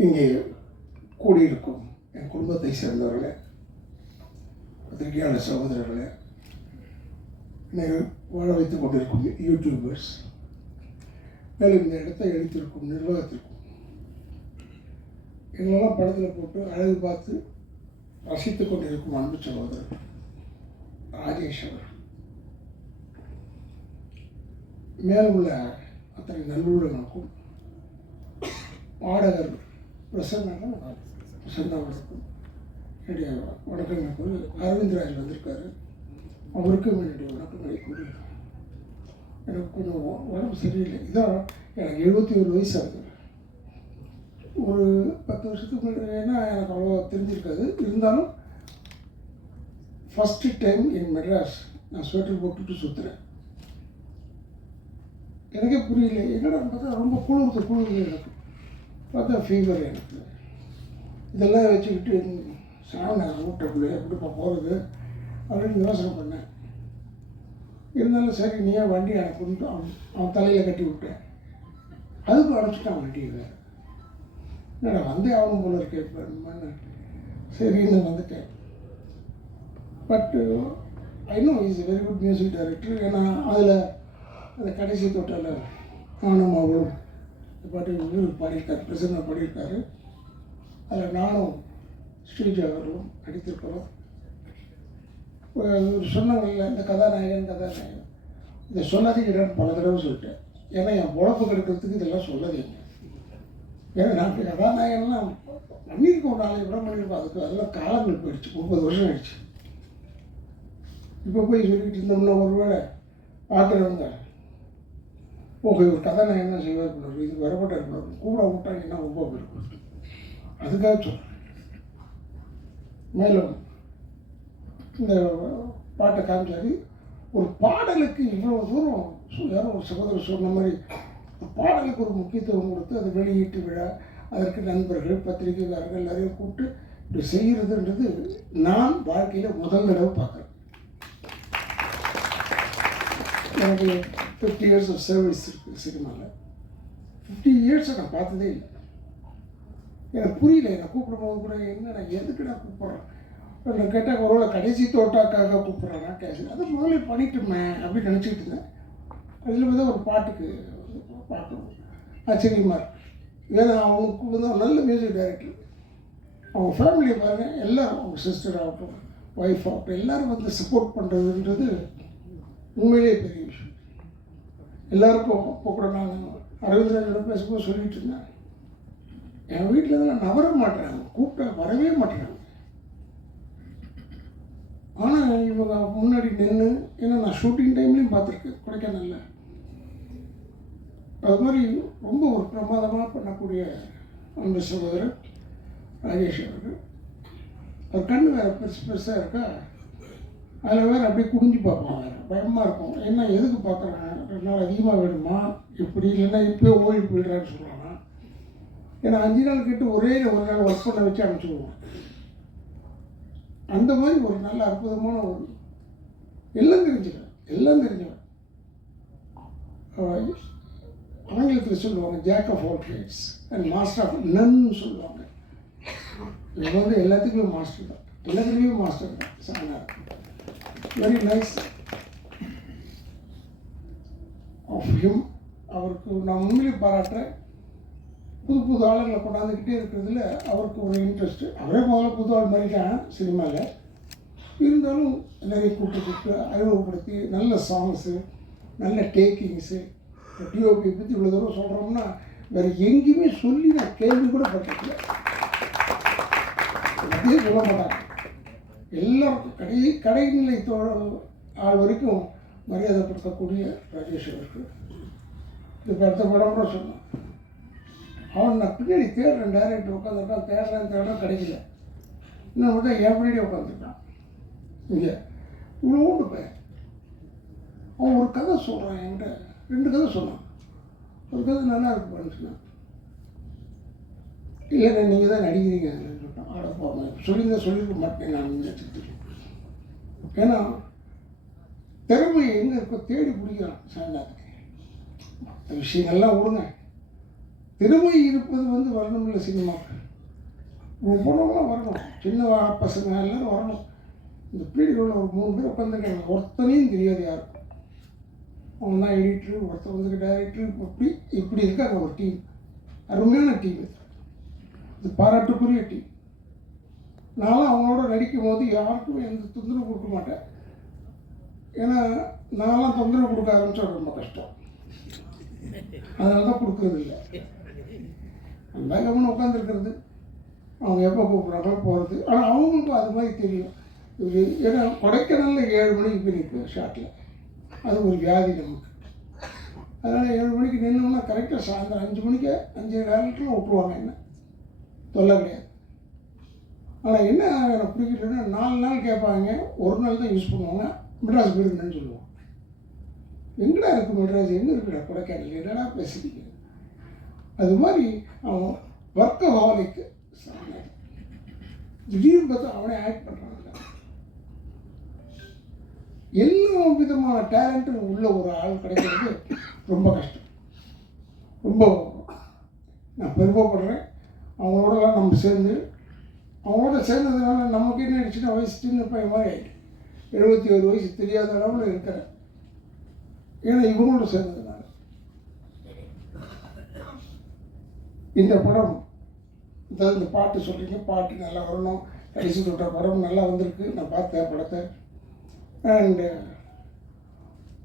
இங்கே கூடியிருக்கும் என் குடும்பத்தை சேர்ந்தவர்களே பத்திரிகையாளர் சகோதரர்களே என்னை வாழ வைத்துக் கொண்டிருக்கும் யூடியூபர்ஸ் மேலும் இந்த இடத்தை எடுத்திருக்கும் நிர்வாகத்திற்கும் எங்களெல்லாம் படத்தில் போட்டு அழகு பார்த்து ரசித்து கொண்டிருக்கும் அன்பு சகோதரர் ராஜேஷ் அவர் மேலும் உள்ள அத்தனை நல்லுள்ளங்களுக்கும் பாடகர்கள் பிரசன்னா பிரசன்னா அவர்களுக்கும் என்னுடைய வணக்கங்களை கூறி அரவிந்த்ராஜ் வந்திருக்காரு. அவருக்கும் என்னுடைய வணக்கங்களை கூறி எனக்கு கொஞ்சம் உடம்பு சரியில்லை. இதான் எனக்கு எழுபத்தி ஒரு வயசு ஆகுது. ஒரு பத்து வருஷத்துக்கு முன்னாடினா எனக்கு அவ்வளோ தெரிஞ்சிருக்காது. இருந்தாலும் ஃபஸ்ட்டு டைம் என் மெட்ராஸ் நான் ஸ்வெட்டர் போட்டுட்டு சுற்றுறேன் எனக்கே புரியல. என்னடா பார்த்தா ரொம்ப குளிர்ந்து குளிர்ந்து எனக்கு. பார்த்தா ஃபீவர் எனக்கு. இதெல்லாம் வச்சுக்கிட்டு சாமி ஊட்டக்குள்ளே எப்படிப்பா போகிறது அப்படின்னு யோசனை பண்ணேன். இருந்தாலும் சரி நீ ஏன் வண்டி அனுப்புன்ட்டு அவன் அவன் தலையில் கட்டி விட்டேன். அதுக்கு அனுப்பிச்சிட்டான் வண்டியை வேறு. என்னடா வந்தே ஆகணும் போல இருக்கேன் சரின்னு வந்துட்டேன். But I know is very good music director ஏன்னா அதில் அந்த கடைசி தொட்டால நானும் அவளும் பாட்டு இவர் பாடியிருக்கார் பிரசன்னர் பாடியிருக்காரு. அதில் நானும் ஸ்ரீஜா அவர்களும் நடித்திருக்கிறோம். இவர் சொன்னவர்கள் இந்த கதாநாயகன் கதாநாயகன். இதை சொல்லாதீங்கன்னு பல தடவை சொல்லிட்டேன். ஏன்னா என் பொழப்பு கெடுக்கிறதுக்கு இதெல்லாம் சொல்லாதீங்க. ஏன்னா நான் கதாநாயகன்லாம் பண்ணியிருக்கோம் நாளைக்கு விட பண்ணியிருக்கோம் அதுக்கு அதெல்லாம் காலங்கள் போயிடுச்சு. முப்பது வருஷம் ஆயிடுச்சு. இப்போ போய் சொல்லிக்கிட்டு இருந்தோம்னா ஒருவேளை பார்க்குறவங்க ஓகே ஒரு நான் என்ன செய்வார் பண்ணுறது இது வரப்பட்ட இருக்கணும் கூட விட்டா என்ன ரொம்ப இருக்கும் அதுக்காக சொல்கிறேன் மேலும் இந்த பாட்டை காமிச்சாரு. ஒரு பாடலுக்கு இவ்வளோ தூரம் சு- யாரோ ஒரு சகோதரர் சொன்ன மாதிரி ஒரு பாடலுக்கு ஒரு முக்கியத்துவம் கொடுத்து அது வெளியீட்டு விழா அதற்கு நண்பர்கள் பத்திரிகைக்காரர்கள் எல்லாரையும் கூப்பிட்டு இப்படி செய்கிறதுன்றது நான் வாழ்க்கையில் முதல் தடவை பார்க்குறேன். எனக்கு ஃபிஃப்டி இயர்ஸ் ஆஃப் சர்வீஸ் இருக்குது சினிமாவில் ஃபிஃப்டி இயர்ஸை நான் பார்த்ததே இல்லை. எனக்கு புரியல என்னை கூப்பிடும்போது கூட என்னடா எதுக்குடா கூப்பிட்றேன்? நான் கேட்டால் ஒருவேளை கடைசி தோட்டாக்காக கூப்பிட்றேன்னா கேசு அது முதல்ல பண்ணிட்டுமே அப்படின்னு நினச்சிட்டு இருந்தேன். அதில் வந்து ஒரு பாட்டுக்கு பார்க்கணும் ஆச்சரியமாக ஏன்னா அவனுக்கு வந்து ஒரு நல்ல மியூசிக் டைரக்டர் அவங்க ஃபேமிலியை பாருங்கள் எல்லாரும் அவங்க சிஸ்டர் ஆகட்டும் ஒய்ஃப் ஆகட்டும் எல்லோரும் வந்து சப்போர்ட் பண்ணுறதுன்றது உண்மையிலேயே பெரிய விஷயம். எல்லாருக்கும் இப்போ கூட நான் அரவிந்தராஜோட பேசும்போது சொல்லிட்டு இருந்தேன் என் வீட்டில் தான் நவர மாட்டேறாங்க. கூப்பிட்டா வரவே மாட்டேறாங்க. ஆனால் இவங்க முன்னாடி நின்று ஏன்னா நான் ஷூட்டிங் டைம்லேயும் பார்த்துருக்கேன் கொடைக்கானல்ல. அது மாதிரி ரொம்ப ஒரு பிரமாதமாக பண்ணக்கூடிய அன்பு சகோதரர் ராஜேஷ் அவர்கள். அவர் கண் வேறு பெருசு பெருசாக இருக்கா? அதில் வேறு அப்படியே குடிஞ்சு பார்ப்பான் வேறு. பயமாக இருக்கும். என்ன எதுக்கு பார்க்குறாங்க ரெண்டு நாள் அதிகமாக வேணுமா? இப்படி இல்லைன்னா இப்போயே ஓய்வு போயிடுறான்னு சொல்கிறாங்க ஏன்னா அஞ்சு நாள் கிட்ட ஒரே ஒரு நாள் ஒர்க் பண்ண வச்சு அனுப்பிச்சிடுவோம் அந்த மாதிரி ஒரு நல்ல அற்புதமான ஒரு எல்லாம் தெரிஞ்சுக்கலாம் எல்லாம் தெரிஞ்சுக்கலாம் ஆங்கிலத்தில் சொல்லுவாங்க jack of all trades and master of நன்னு சொல்லுவாங்க. இவங்க வந்து எல்லாத்துக்குமே மாஸ்டர் தான். எல்லாத்துலேயுமே மாஸ்டர் தான். இருக்கும் வெரி நைஸ் ஆஃப் ஹிம் அவருக்கு நான் உண்மையிலே பாராட்டுறேன். புது புது ஆளுங்களை கொண்டாந்துக்கிட்டே இருக்கிறதுல அவருக்கு ஒரு இன்ட்ரெஸ்ட்டு அவரே முதல்ல புது ஆள் மாதிரி தான் சினிமாவில் இருந்தாலும் நிறைய கூப்பிட்டு கூப்பிட்டு அறிமுகப்படுத்தி நல்ல சாங்ஸு நல்ல டேக்கிங்ஸு டிஓபி பற்றி இவ்வளோ தூரம் சொல்கிறோம்னா வேறு எங்கேயுமே சொல்லி நான் கேள்வி கூட பட்டதில்லை. அதே சொல்ல மாட்டாங்க. எல்லாருக்கும் கடை கடைநிலை தோ ஆள் வரைக்கும் மரியாதைப்படுத்தக்கூடிய ராஜேஷ் அவர்கள். இதுக்கு அடுத்த படம் கூட சொன்னான். அவன் நான் பின்னாடி தேடுறேன் டைரக்டர் உட்காந்துருக்கான் தேடுறேன் தேடுறேன் கிடைக்கல. இன்னும் மட்டும் என் பின்னாடி உட்காந்துருக்கான் இங்கே. இவ்வளோ ஓட்டு பையன் அவன் ஒரு கதை சொல்கிறான் என்கிட்ட. ரெண்டு கதை சொன்னான். ஒரு கதை நல்லா இருக்குப்பான்னு சொன்னான். இல்லைங்க நீங்கள் தான் நடிக்கிறீங்க. சொல்லிட்டான் சொல்லியிருக்க மாட்டேன் நான் நினச்சிட்டு ஏன்னா திறமை எங்கே இருக்கோ தேடி பிடிக்கிறான் சாயங்காலத்துக்கு மற்ற விஷயங்கள்லாம் விடுங்க. திறமை இருப்பது வந்து வரணும்ல சினிமாவுக்கு உங்கள் பொண்ணவங்களாம் வரணும். சின்ன பசங்க எல்லாரும் வரணும். இந்த பீரியடில் ஒரு மூணு பேர் உட்காந்துருக்காங்க ஒருத்தனையும் தெரியாது யாருக்கும் அவங்க தான் எடிட்ரு ஒருத்தர் வந்து டைரக்டர் இப்படி இப்படி இருக்காங்க ஒரு டீம் அருமையான டீம் இது. இது பாராட்டுக்குரிய டீம். நானும் அவங்களோட நடிக்கும் போது யாருக்கும் எந்த தொந்தரவு கொடுக்க மாட்டேன். ஏன்னா நான்லாம் தொந்தரவு கொடுக்க ஆரம்பிச்சா ரொம்ப கஷ்டம். அதனால தான் கொடுக்கறது இல்லை. நல்லா கவனம் உட்காந்துருக்கிறது அவங்க எப்போ கூப்பிட்றாங்களோ போகிறது ஆனால் அவங்களுக்கும் அது மாதிரி தெரியும். இது ஏன்னா கொடைக்கானலில் ஏழு மணிக்கு போய் நிற்பேன் ஷாட்டில் அது ஒரு வியாதி நமக்கு. அதனால் ஏழு மணிக்கு நின்னோம்னா கரெக்டாக சாயந்தரம் அஞ்சு மணிக்கு அஞ்சு காலத்தில் விட்ருவாங்க என்ன? தொல்லை கிடையாது ஆனால் என்ன எனக்கு பிடிக்கலன்னா நாலு நாள் கேட்பாங்க ஒரு நாள் தான் யூஸ் பண்ணுவாங்க மெட்ராஸ் போயிருந்தேன்னு சொல்லுவாங்க. எங்கடா இருக்குது மெட்ராஸ்? எங்கே இருக்குடா கொடைக்கானல்? என்னடா பேசுறீங்க? அது மாதிரி அவன் வர்க்க ஹாலிக்கு திடீர்னு பார்த்தா அவனே ஆக்ட் பண்ணுறாங்க எல்லா விதமான டேலண்ட்டும் உள்ள ஒரு ஆள் கிடைக்கிறது ரொம்ப கஷ்டம். ரொம்ப நான் பெருமைப்படுறேன். அவங்களோடலாம் நம்ம சேர்ந்து அவங்களோட சேர்ந்ததுனால நமக்கு என்ன ஆயிடுச்சுன்னா வயசு சின்ன பையன் மாதிரி ஆகிடுச்சு எழுபத்தி ஒரு வயசு தெரியாத அளவில் இருக்கிறேன். ஏன்னா இவங்களோட சேர்ந்ததுனால. இந்த படம் அதாவது இந்த பாட்டு சொல்கிறீங்க பாட்டு நல்லா வரணும். கடைசி தொட்ட படம் நல்லா வந்திருக்கு. நான் பார்த்தேன் படத்தை. அண்டு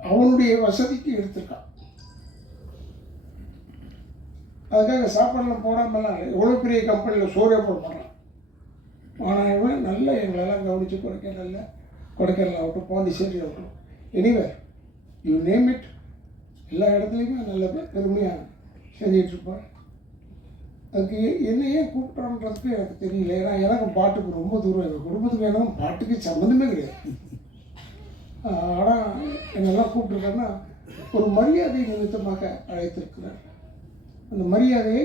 அவனுடைய வசதிக்கு எடுத்திருக்கான். அதுக்காக சாப்பாடெல்லாம் போடாமலாம் எவ்வளோ பெரிய கம்பெனியில் சோறே போட மாட்டான். ஆனால் இவன் நல்லா எங்களெல்லாம் கவனித்து கொடைக்கானல்ல கொடைக்கானல் ஆகட்டும் பாண்டிச்சேரி ஆகட்டும் எனிவே யூ நேம் இட் எல்லா இடத்துலையுமே நல்ல பெருமையாக செஞ்சிட்ருப்பான் அதுக்கு என்ன ஏன் கூப்பிட்டான்றதுக்கு எனக்கு தெரியல. ஏன்னா எனக்கு பாட்டுக்கு ரொம்ப தூரம். எங்கள் குடும்பத்துக்கு எனக்கு பாட்டுக்கு சம்மந்தமே கிடையாது. ஆனால் என்னெல்லாம் கூப்பிட்டுருக்கேன்னா ஒரு மரியாதை நிமித்தமாக அழைத்திருக்கிறார். அந்த மரியாதையை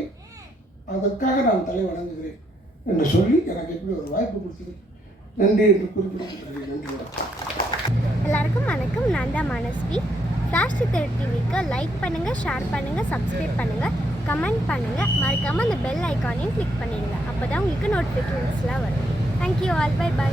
அதற்காக நான் தலை வணங்குகிறேன் என்று சொல்லி எனக்கு இப்படி ஒரு வாய்ப்பு கொடுத்தது. நன்றி என்று குறிப்பிடுகிறேன் நன்றி. எல்லாருக்கும் வணக்கம். நான் தான் மனஸ்வி. சாஷ்டி தெரு டிவிக்கு லைக் பண்ணுங்கள் ஷேர் பண்ணுங்கள் சப்ஸ்கிரைப் பண்ணுங்கள் கமெண்ட் பண்ணுங்கள் மறக்காமல் அந்த பெல் ஐக்கானையும் கிளிக் பண்ணிடுங்க. அப்போ தான் உங்களுக்கு நோட்டிஃபிகேஷன்ஸ்லாம் வரும். Thank you all by by